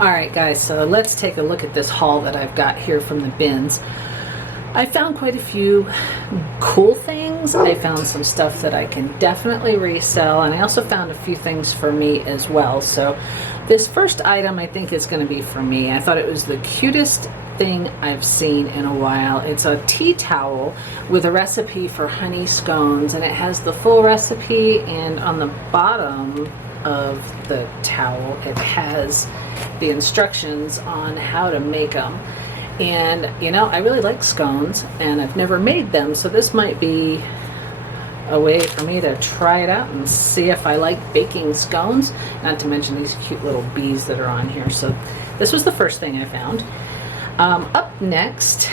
Alright guys, so let's take a look at this haul that I've got here from the bins. I found quite a few cool things. I found some stuff that I can definitely resell, and I also found a few things for me as well. So this first item I think is going to be for me. I thought it was the cutest thing I've seen in a while. It's a tea towel with a recipe for honey scones, and it has the full recipe, and on the bottom of the towel it has the instructions on how to make them. And you know, I really like scones and I've never made them, so this might be a way for me to try it out and see if I like baking scones, not to mention these cute little bees that are on here. So this was the first thing I found. Up next,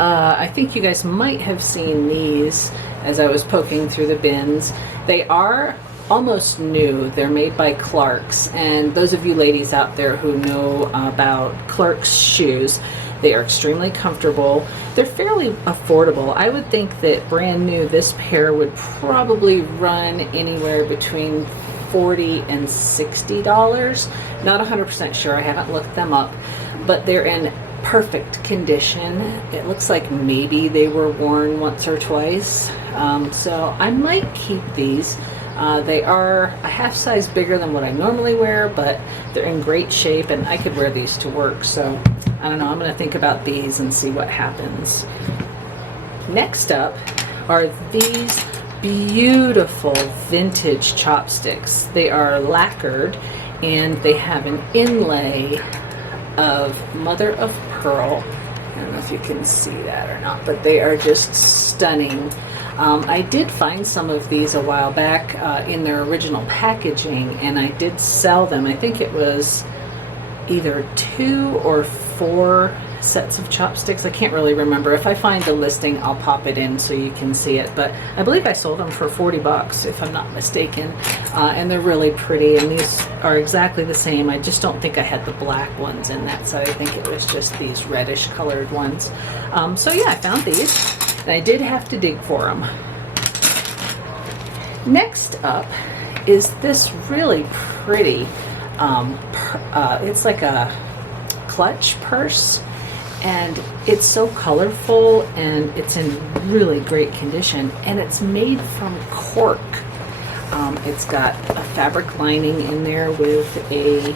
I think you guys might have seen these as I was poking through the bins. They are almost new. They're made by Clark's, and those of you ladies out there who know about Clark's shoes, they are extremely comfortable. They're fairly affordable. I would think that brand new this pair would probably run anywhere between $40 and $60. Not 100% sure, I haven't looked them up, but they're in perfect condition. It looks like maybe they were worn once or twice, so I might keep these. They are a half size bigger than what I normally wear, but they're in great shape and I could wear these to work. So I don't know, I'm going to think about these and see what happens. Next up are these beautiful vintage chopsticks. They are lacquered and they have an inlay of mother of pearl. I don't know if you can see that or not, but they are just stunning. I did find some of these a while back in their original packaging, and I did sell them. I think it was either 2 or 4 sets of chopsticks. I can't really remember. If I find the listing, I'll pop it in so you can see it. But I believe I sold them for $40 if I'm not mistaken. And they're really pretty, and these are exactly the same. I just don't think I had the black ones in that set. I think it was just these reddish colored ones. So yeah, I found these. And I did have to dig for them. Next up is this really pretty, it's like a clutch purse, and it's so colorful and it's in really great condition, and it's made from cork. It's got a fabric lining in there with a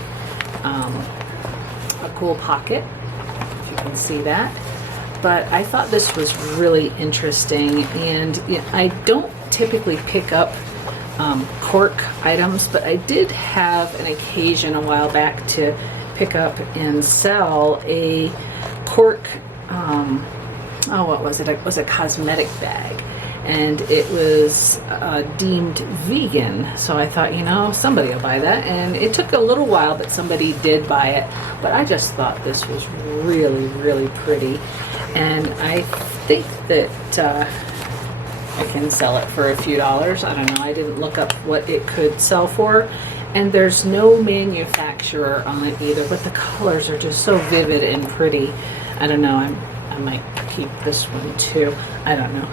cool pocket, if you can see that. But I thought this was really interesting, and you know, I don't typically pick up cork items, but I did have an occasion a while back to pick up and sell a cork, what was it? It was a cosmetic bag, and it was deemed vegan. So I thought, you know, somebody will buy that, and it took a little while, but somebody did buy it. But I just thought this was really, really pretty. And I think that I can sell it for a few dollars. I don't know. I didn't look up what it could sell for. And there's no manufacturer on it either, but the colors are just so vivid and pretty. I don't know. I might keep this one too. I don't know.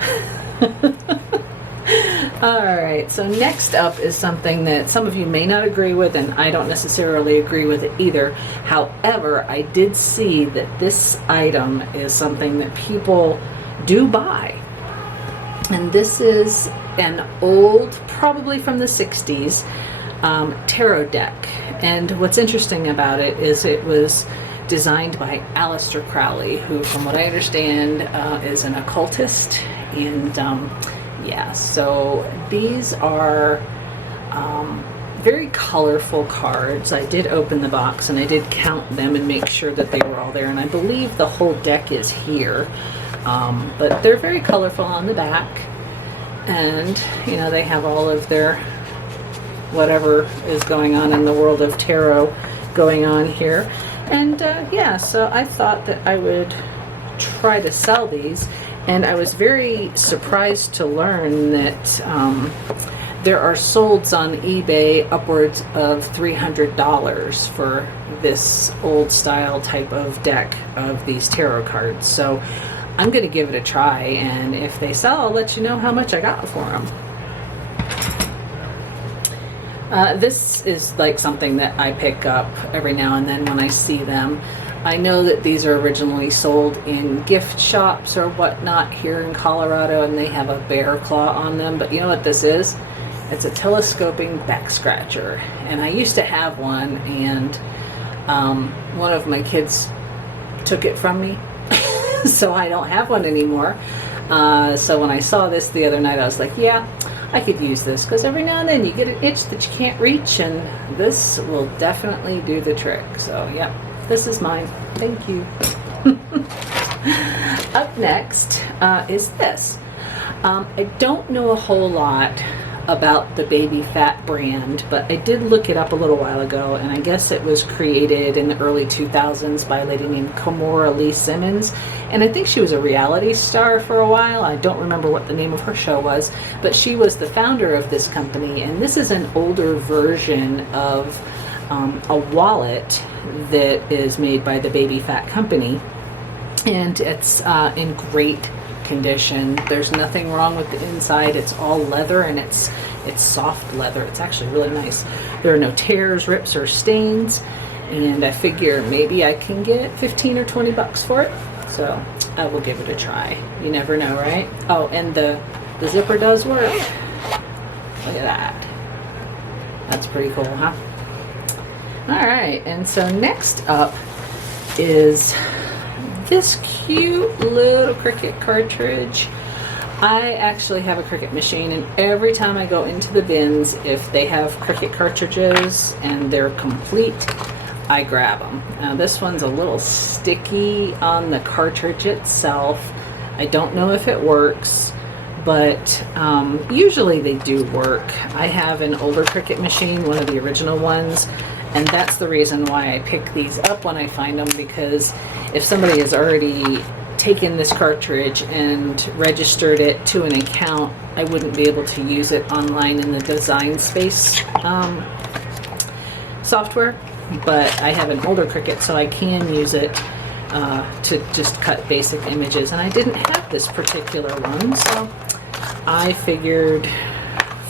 Alright, so next up is something that some of you may not agree with, and I don't necessarily agree with it either. However, I did see that this item is something that people do buy. And this is an old, probably from the 60s, tarot deck. And what's interesting about it is it was designed by Aleister Crowley, who, from what I understand, is an occultist. And yeah, so these are very colorful cards. I did open the box and I did count them and make sure that they were all there, and I believe the whole deck is here. But they're very colorful on the back, and you know, they have all of their whatever is going on in the world of tarot going on here. And yeah, so I thought that I would try to sell these. And I was very surprised to learn that there are solds on eBay upwards of $300 for this old style type of deck of these tarot cards. So I'm going to give it a try, and if they sell, I'll let you know how much I got for them. This is like something that I pick up every now and then when I see them. I know that these are originally sold in gift shops or whatnot here in Colorado, and they have a bear claw on them. But you know what this is? It's a telescoping back scratcher. And I used to have one, and one of my kids took it from me. So I don't have one anymore. So when I saw this the other night, I was like, yeah, I could use this, because every now and then you get an itch that you can't reach, and this will definitely do the trick. So yeah, this is mine. Thank you. Up next is this. I don't know a whole lot about the Baby Fat brand, but I did look it up a little while ago, and I guess it was created in the early 2000s by a lady named Kimora Lee Simmons, and I think she was a reality star for a while. I don't remember what the name of her show was, but she was the founder of this company, and this is an older version of a wallet that is made by the Baby Fat company, and it's in great condition. There's nothing wrong with the inside. It's all leather, and it's soft leather. It's actually really nice. There are no tears, rips, or stains, and I figure maybe I can get 15 or 20 bucks for it. So I will give it a try. You never know, right? Oh, and the zipper does work. Look at that. That's pretty cool, huh? All right, and so next up is this cute little Cricut cartridge. I actually have a Cricut machine, and every time I go into the bins, if they have Cricut cartridges and they're complete, I grab them. Now this one's a little sticky on the cartridge itself. I don't know if it works, but usually they do work. I have an older Cricut machine, one of the original ones, and that's the reason why I pick these up when I find them, because if somebody has already taken this cartridge and registered it to an account, I wouldn't be able to use it online in the Design Space software. But I have an older Cricut, so I can use it to just cut basic images. And I didn't have this particular one, so I figured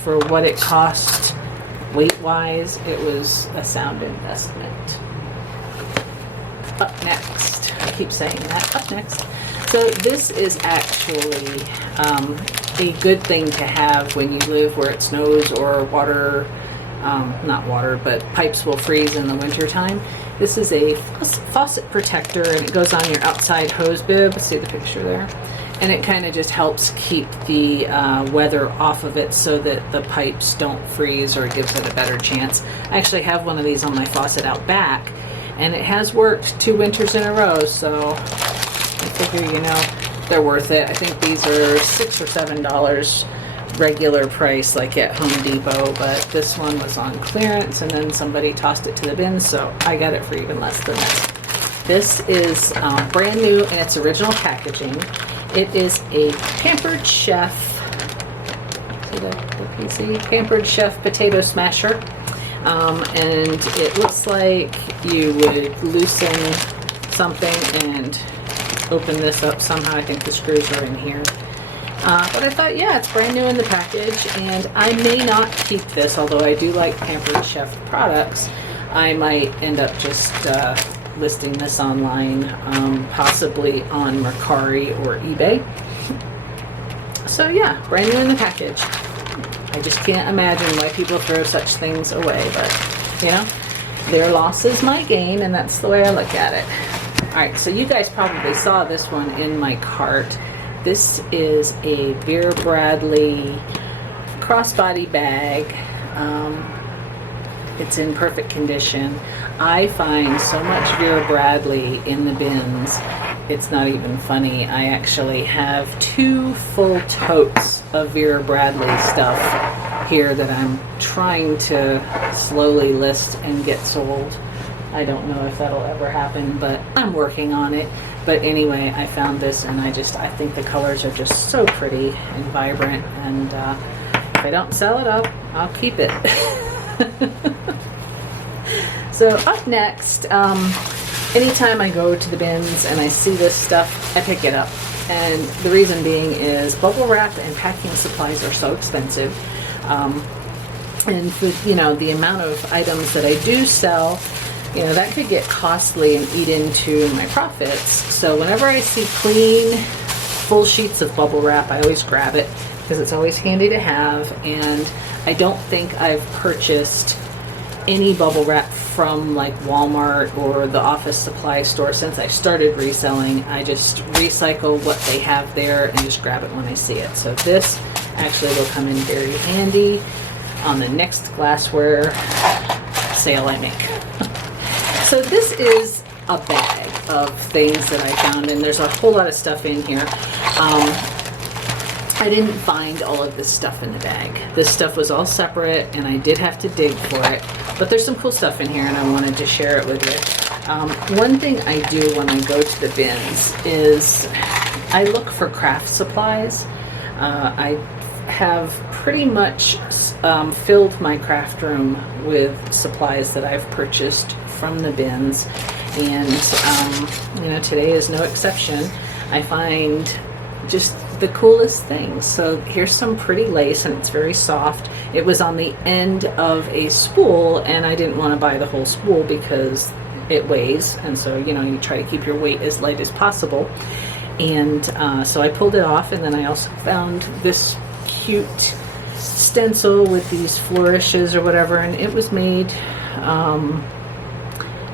for what it cost weight-wise, it was a sound investment. Up next, I keep saying that, up next. So this is actually a good thing to have when you live where it snows or water, not water, but pipes will freeze in the wintertime. This is a faucet protector, and it goes on your outside hose bib. See the picture there? And it kind of just helps keep the weather off of it so that the pipes don't freeze, or it gives it a better chance. I actually have one of these on my faucet out back, and it has worked 2 winters in a row, so I figure, you know, they're worth it. I think these are $6 or $7 regular price, like at Home Depot, but this one was on clearance, and then somebody tossed it to the bin, so I got it for even less than this. This is brand new in its original packaging. It is a Pampered Chef, see the PC? Pampered Chef potato smasher. And it looks like you would loosen something and open this up somehow. I think the screws are in here. But I thought, yeah, it's brand new in the package, and I may not keep this, although I do like Pampered Chef products. I might end up just listing this online, possibly on Mercari or eBay. So yeah, brand new in the package. I just can't imagine why people throw such things away, but you know, their loss is my gain, and that's the way I look at it. Alright, so you guys probably saw this one in my cart. This is a Vera Bradley crossbody bag. It's in perfect condition. I find so much Vera Bradley in the bins, it's not even funny. I actually have 2 full totes of Vera Bradley stuff here that I'm trying to slowly list and get sold. I don't know if that'll ever happen, but I'm working on it. But anyway, I found this, and I think the colors are just so pretty and vibrant, and if I don't sell it, I'll keep it. So up next, anytime I go to the bins and I see this stuff, I pick it up. And the reason being is bubble wrap and packing supplies are so expensive. And for, you know, the amount of items that I do sell, you know, that could get costly and eat into my profits. So whenever I see clean, full sheets of bubble wrap, I always grab it because it's always handy to have. And I don't think I've purchased any bubble wrap from like Walmart or the office supply store since I started reselling. I just recycle what they have there and just grab it when I see it. So this actually will come in very handy on the next glassware sale I make. So this is a bag of things that I found, and there's a whole lot of stuff in here. I didn't find all of this stuff in the bag. This stuff was all separate, and I did have to dig for it. But there's some cool stuff in here, and I wanted to share it with you. One thing I do when I go to the bins is I look for craft supplies. I have pretty much filled my craft room with supplies that I've purchased from the bins, and you know, today is no exception. I find just the coolest things. So here's some pretty lace, and it's very soft. It was on the end of a spool, and I didn't want to buy the whole spool because it weighs, and so, you know, you try to keep your weight as light as possible. And so I pulled it off, and then I also found this cute stencil with these flourishes or whatever, and it was made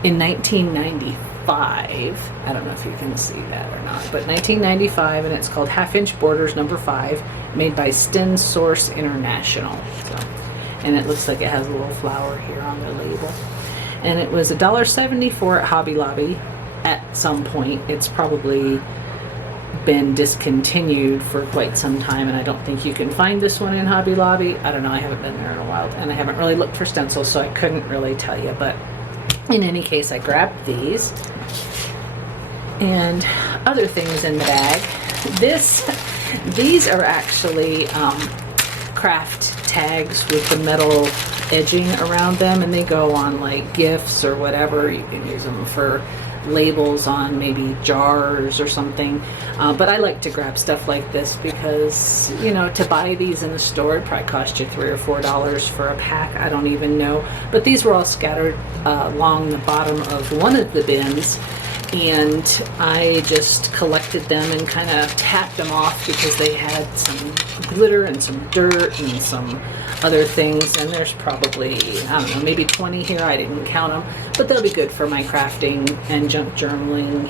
in 1995. I don't know if you can see that or not, but 1995, and it's called Half Inch Borders number 5, made by Stin Source International. So, and it looks like it has a little flower here on the label. And it was $1.74 at Hobby Lobby at some point. It's probably been discontinued for quite some time, and I don't think you can find this one in Hobby Lobby. I don't know, I haven't been there in a while, and I haven't really looked for stencils, so I couldn't really tell you. But in any case, I grabbed these and other things in the bag. These are actually craft tags with the metal edging around them, and they go on like gifts or whatever. You can use them for labels on maybe jars or something, but I like to grab stuff like this because, you know, to buy these in the store it probably cost you $3 or $4 for a pack. I don't even know, but these were all scattered along the bottom of one of the bins, and I just collected them and kind of tapped them off because they had some glitter and some dirt and some other things, and there's probably, I don't know, maybe 20 here. I didn't count them, but they'll be good for my crafting and junk journaling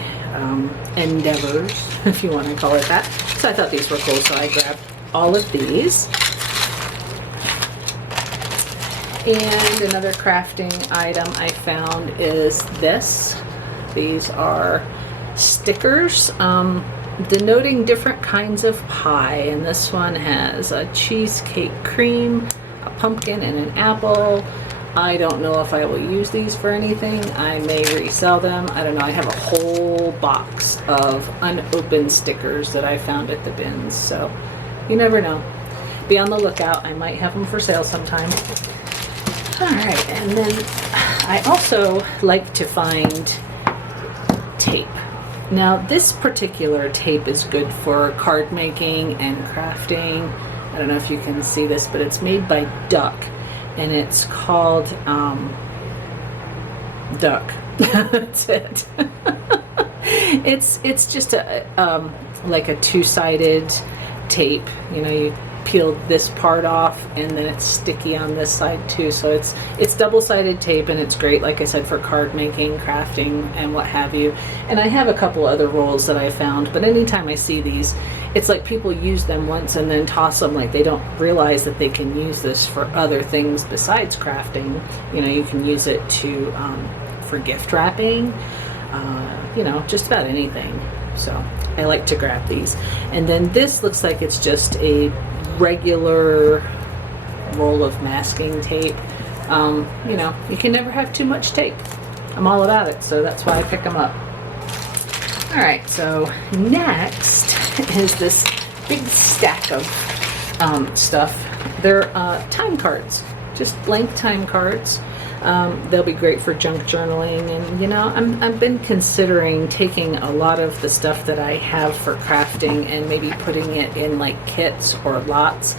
endeavors, if you want to call it that. So I thought these were cool, so I grabbed all of these. And another crafting item I found is this. These are stickers denoting different kinds of pie, and this one has a cheesecake cream, a pumpkin, and an apple. I don't know if I will use these for anything. I may resell them. I don't know. I have a whole box of unopened stickers that I found at the bins, so you never know. Be on the lookout. I might have them for sale sometime. Alright, and then I also like to find tape. Now this particular tape is good for card making and crafting. I don't know if you can see this, but it's made by Duck, and it's called Duck. That's it. It's just a like a two-sided tape. You know, you peel this part off, and then it's sticky on this side too. So it's double-sided tape, and it's great, like I said, for card making, crafting, and what have you. And I have a couple other rolls that I found, but anytime I see these, it's like people use them once and then toss them, like they don't realize that they can use this for other things besides crafting. You know, you can use it to for gift wrapping, you know, just about anything. So I like to grab these. And then this looks like it's just a regular roll of masking tape. You know, you can never have too much tape. I'm all about it, so that's why I pick them up. Alright, so next is this big stack of stuff. They're time cards, just blank time cards. They'll be great for junk journaling, and you know, I've been considering taking a lot of the stuff that I have for crafting and maybe putting it in like kits or lots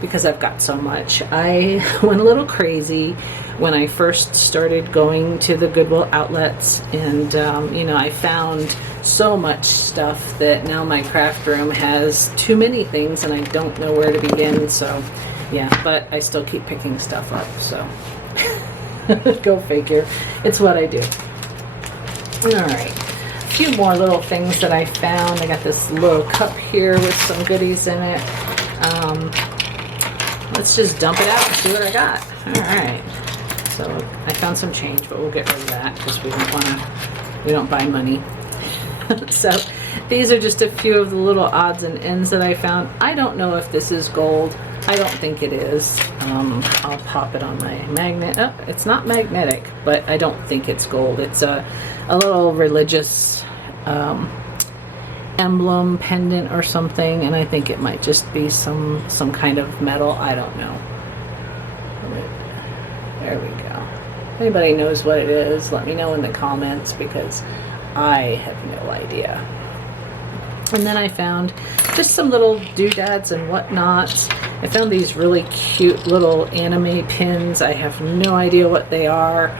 because I've got so much. I went a little crazy when I first started going to the Goodwill outlets, and you know, I found so much stuff that now my craft room has too many things and I don't know where to begin. So yeah, but I still keep picking stuff up, so go figure. It's what I do. All right, a few more little things that I found. I got this little cup here with some goodies in it. Let's just dump it out and see what I got. All right, so I found some change, but we'll get rid of that because we don't buy money. So these are just a few of the little odds and ends that I found. I don't know if this is gold. I don't think it is. I'll pop it on my magnet. Oh, it's not magnetic, but I don't think it's gold. It's a little religious emblem pendant or something, and I think it might just be some kind of metal. I don't know. There we go. If anybody knows what it is, let me know in the comments, because I have no idea. And then I found just some little doodads and whatnots. I found these really cute little anime pins. I have no idea what they are,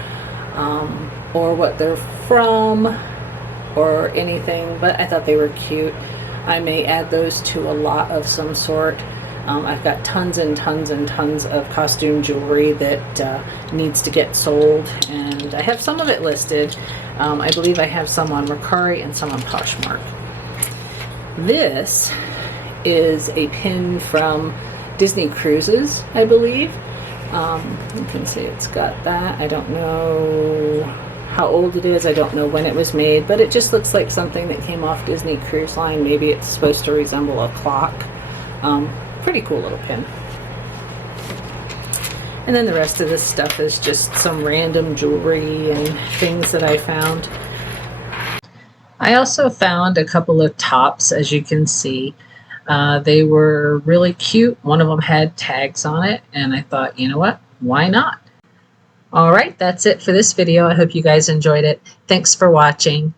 or what they're from, or anything, but I thought they were cute. I may add those to a lot of some sort. I've got tons and tons and tons of costume jewelry that needs to get sold, and I have some of it listed. I believe I have some on Mercari and some on Poshmark. This is a pin from Disney Cruises, I believe. You can see it's got that. I don't know how old it is. I don't know when it was made, but it just looks like something that came off Disney Cruise Line. Maybe it's supposed to resemble a clock. Pretty cool little pin. And then the rest of this stuff is just some random jewelry and things that I found. I also found a couple of tops, as you can see. They were really cute. One of them had tags on it, and I thought, you know what? Why not? All right, that's it for this video. I hope you guys enjoyed it. Thanks for watching.